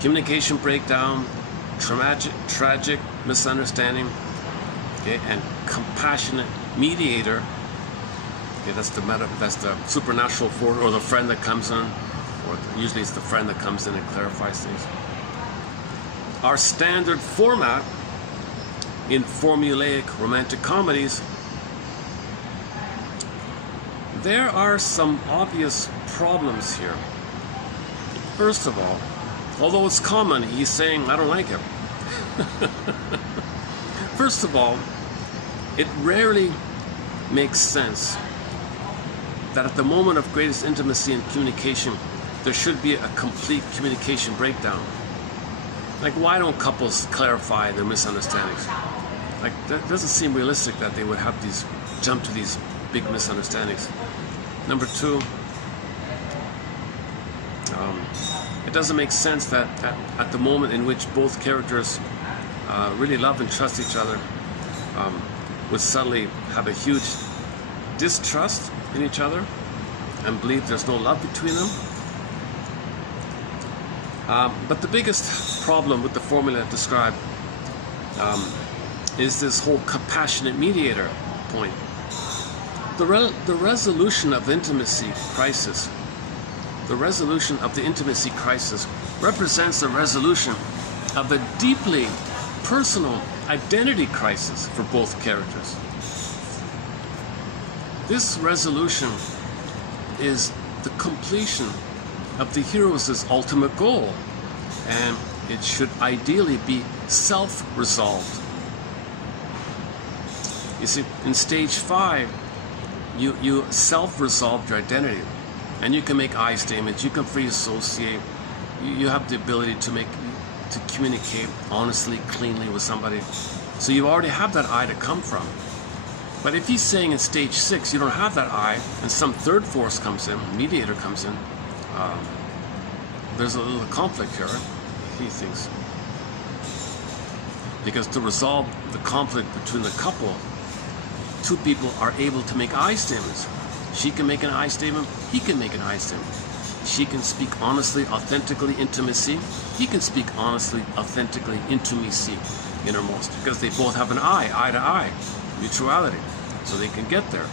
communication breakdown, tragic misunderstanding, okay, and compassionate mediator. Okay, that's the supernatural force, or the friend that comes in, or usually it's the friend that comes in and clarifies things. Our standard format in formulaic romantic comedies, there are some obvious problems here. First of all, although it's common, he's saying, I don't like it. First of all, it rarely makes sense that at the moment of greatest intimacy and communication, there should be a complete communication breakdown. Like, why don't couples clarify their misunderstandings? Like, that doesn't seem realistic that they would have jump to these big misunderstandings. Number two, it doesn't make sense that at the moment in which both characters really love and trust each other, would suddenly have a huge distrust in each other and believe there's no love between them. But the biggest problem with the formula described is this whole compassionate mediator point. The resolution of the intimacy crisis, represents the resolution of a deeply personal identity crisis for both characters. This resolution is the completion of the hero's ultimate goal, and it should ideally be self-resolved. You see, in stage 5, you self-resolved your identity, and you can make I statements, you can free associate, you have the ability to communicate honestly, cleanly with somebody. So you already have that I to come from. But if he's saying in stage 6 you don't have that I, and some third force comes in, mediator comes in, there's a little conflict here, he thinks. Because to resolve the conflict between the couple, two people are able to make I statements. She can make an I statement, he can make an I statement. She can speak honestly, authentically, intimacy. He can speak honestly, authentically, intimacy, innermost. Because they both have an eye to eye, mutuality. So they can get there.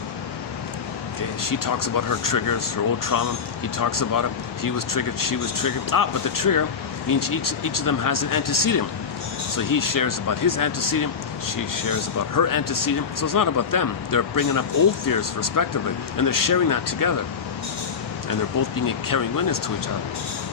Okay, she talks about her triggers, her old trauma. He talks about it. He was triggered, she was triggered. But the trigger means each of them has an antecedent. So he shares about his antecedent, she shares about her antecedent. So it's not about them. They're bringing up old fears respectively, and they're sharing that together. And they're both being a caring witness to each other.